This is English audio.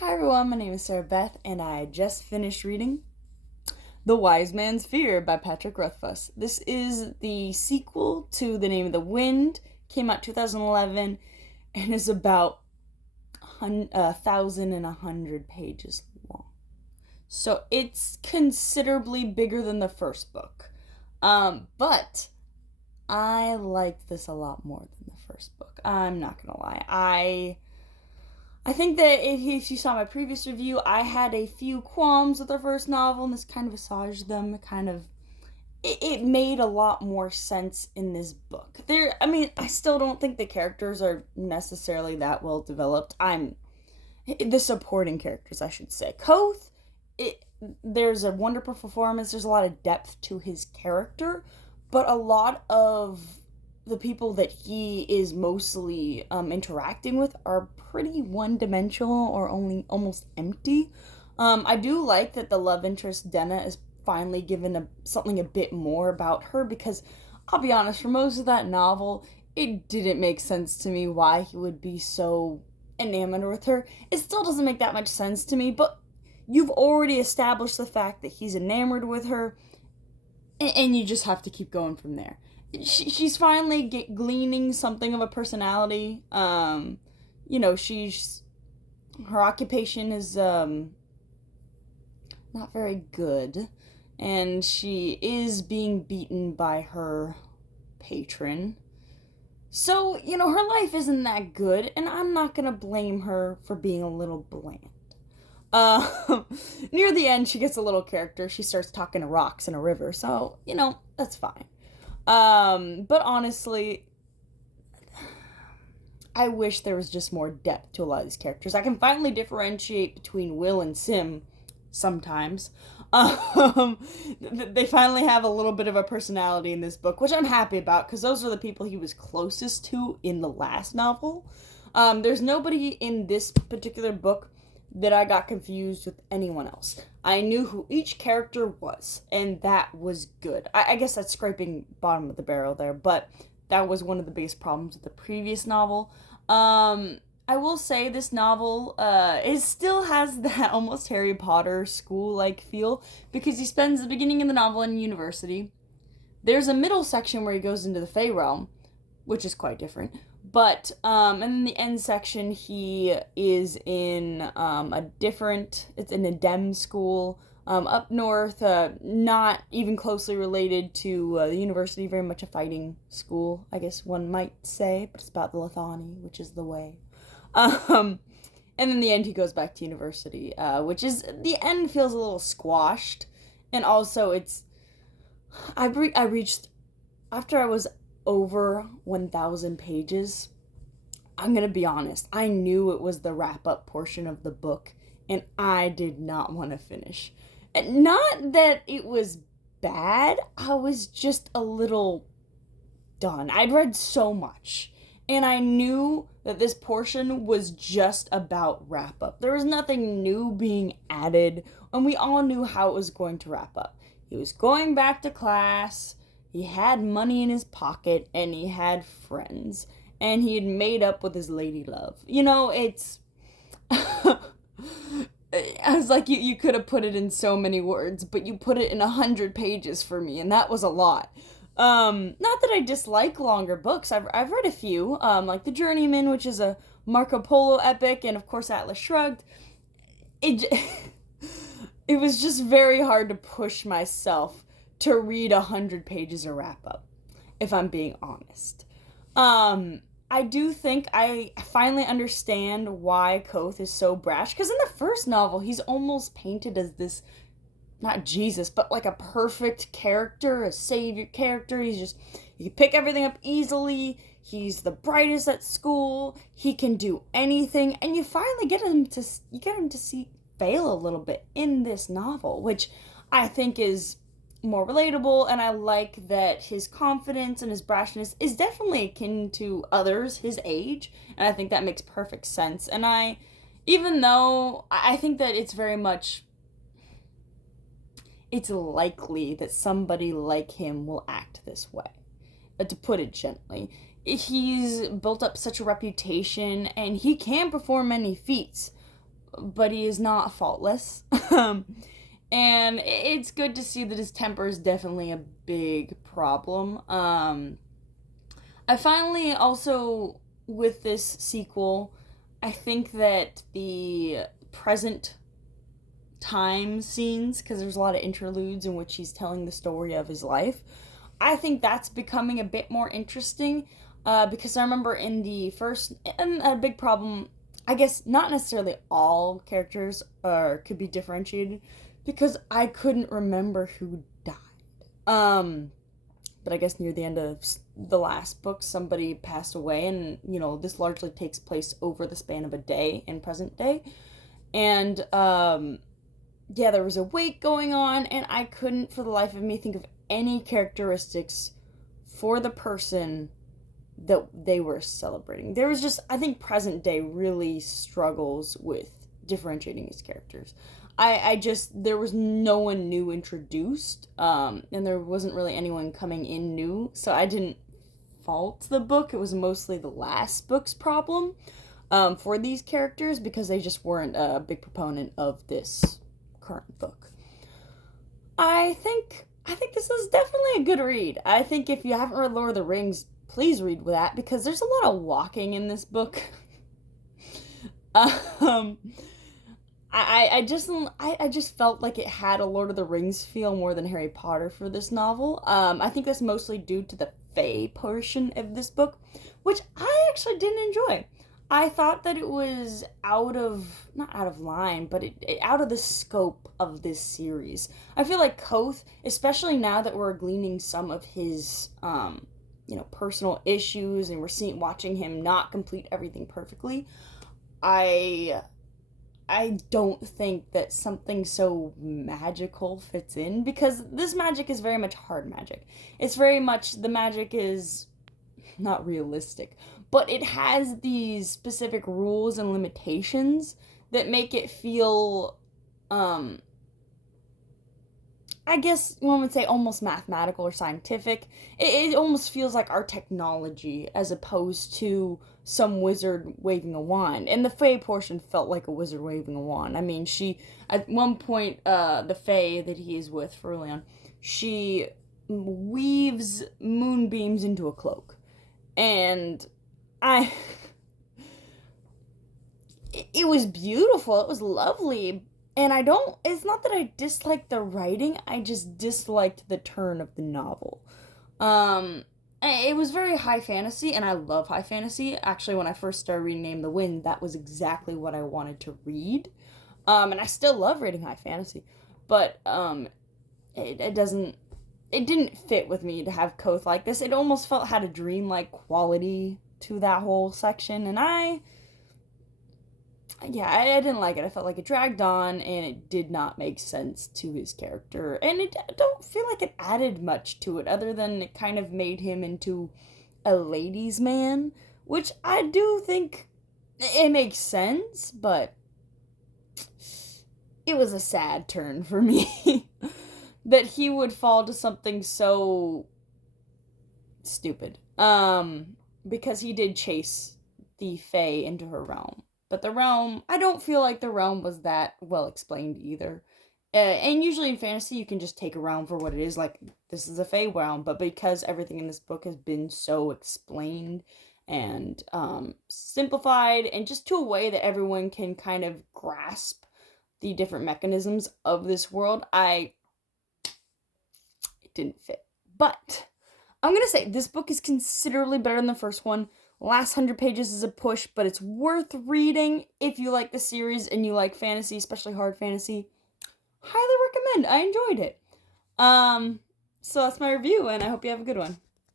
Hi everyone, my name is Sarah Beth, and I just finished reading The Wise Man's Fear by Patrick Rothfuss. This is the sequel to The Name of the Wind, came out 2011, and is about 1,100 pages long. So it's considerably bigger than the first book. But I liked this a lot more than the first book. I'm not gonna lie. I think that if you saw my previous review, I had a few qualms with the first novel, and this kind of assuaged them. It made a lot more sense in this book. I still don't think the characters are necessarily that well developed. The supporting characters, I should say. Koth, there's a wonderful performance. There's a lot of depth to his character, but a lot of the people that he is mostly interacting with are pretty one-dimensional or only almost empty. I do like that the love interest Denna is finally given something a bit more about her, because I'll be honest, for most of that novel, it didn't make sense to me why he would be so enamored with her. It still doesn't make that much sense to me, but you've already established the fact that he's enamored with her, and you just have to keep going from there. She's finally gleaning something of a personality. She's her occupation is not very good, and she is being beaten by her patron. So, her life isn't that good, and I'm not gonna blame her for being a little bland. Uh, Near the end, she gets a little character. She starts talking to rocks in a river, so, that's fine. But honestly, I wish there was just more depth to a lot of these characters. I can finally differentiate between Will and Sim sometimes. They finally have a little bit of a personality in this book, which I'm happy about, because those are the people he was closest to in the last novel. There's nobody in this particular book that I got confused with anyone else. I knew who each character was, and that was good. I guess that's scraping bottom of the barrel there, but that was one of the biggest problems with the previous novel. I will say this novel, it still has that almost Harry Potter school-like feel, because he spends the beginning of the novel in university. There's a middle section where he goes into the Fey realm, which is quite different. But, and then the end section, he is in it's in a Dem school, up north, not even closely related to the university, very much a fighting school, I guess one might say, but it's about the Lithani, which is the way. And then the end, he goes back to university, which is, the end feels a little squashed, and also I reached, after I was over 1,000 pages, I'm gonna be honest, I knew it was the wrap-up portion of the book, and I did not want to finish. And not that it was bad, I was just a little done. I'd read so much, and I knew that this portion was just about wrap-up. There was nothing new being added, and we all knew how it was going to wrap up. He was going back to class, he had money in his pocket, and he had friends, and he had made up with his lady love. It's I was like, you could have put it in so many words, but you put it in 100 pages for me, and that was a lot. Not that I dislike longer books. I've read a few, like The Journeyman, which is a Marco Polo epic, and of course Atlas Shrugged. It it was just very hard to push myself to read 100 pages of wrap-up, if I'm being honest. I do think I finally understand why Koth is so brash, because in the first novel, he's almost painted as this, not Jesus, but like a perfect character, a savior character. He can pick everything up easily, he's the brightest at school, he can do anything, and you finally get him to fail a little bit in this novel, which I think is more relatable, and I like that his confidence and his brashness is definitely akin to others his age, and I think that makes perfect sense. And even though I think that it's likely that somebody like him will act this way, to put it gently. He's built up such a reputation, and he can perform many feats, but he is not faultless. And it's good to see that his temper is definitely a big problem. I finally also, with this sequel, I think that the present time scenes, because there's a lot of interludes in which he's telling the story of his life, I think that's becoming a bit more interesting. Because I remember in the first, and a big problem, I guess not necessarily all characters could be differentiated, because I couldn't remember who died. But I guess near the end of the last book, somebody passed away, and this largely takes place over the span of a day in present day. And yeah, there was a wake going on, and I couldn't for the life of me think of any characteristics for the person that they were celebrating. There was just, I think present day really struggles with differentiating his characters. There was no one new introduced, and there wasn't really anyone coming in new, so I didn't fault the book. It was mostly the last book's problem for these characters, because they just weren't a big proponent of this current book. I think this is definitely a good read. I think if you haven't read Lord of the Rings, please read that, because there's a lot of walking in this book. I just felt like it had a Lord of the Rings feel more than Harry Potter for this novel. I think that's mostly due to the Fae portion of this book, which I actually didn't enjoy. I thought that it was not out of line, but it out of the scope of this series. I feel like Koth, especially now that we're gleaning some of his, personal issues, and we're watching him not complete everything perfectly, I don't think that something so magical fits in, because this magic is very much hard magic. It's very much, the magic is not realistic, but it has these specific rules and limitations that make it feel, I guess one would say almost mathematical or scientific. It almost feels like our technology as opposed to some wizard waving a wand. And the Fae portion felt like a wizard waving a wand. I mean, at one point, the Fae that he is with, Ferlion, she weaves moonbeams into a cloak. And it was beautiful, it was lovely. And it's not that I disliked the writing, I just disliked the turn of the novel. It was very high fantasy, and I love high fantasy. Actually, when I first started reading Name of the Wind, that was exactly what I wanted to read. And I still love reading high fantasy, but it didn't fit with me to have Koth like this. It almost had a dreamlike quality to that whole section, and I didn't like it. I felt like it dragged on, and it did not make sense to his character. And I don't feel like it added much to it, other than it kind of made him into a ladies' man, which I do think it makes sense, but it was a sad turn for me that he would fall to something so stupid. Because he did chase the Fae into her realm. But the realm, I don't feel like the realm was that well explained either. And usually in fantasy, you can just take a realm for what it is. Like, this is a Fae realm. But because everything in this book has been so explained and simplified, and just to a way that everyone can kind of grasp the different mechanisms of this world, it didn't fit. But I'm going to say this book is considerably better than the first one. Last 100 pages is a push, but it's worth reading if you like the series and you like fantasy, especially hard fantasy. Highly recommend. I enjoyed it. So that's my review, and I hope you have a good one.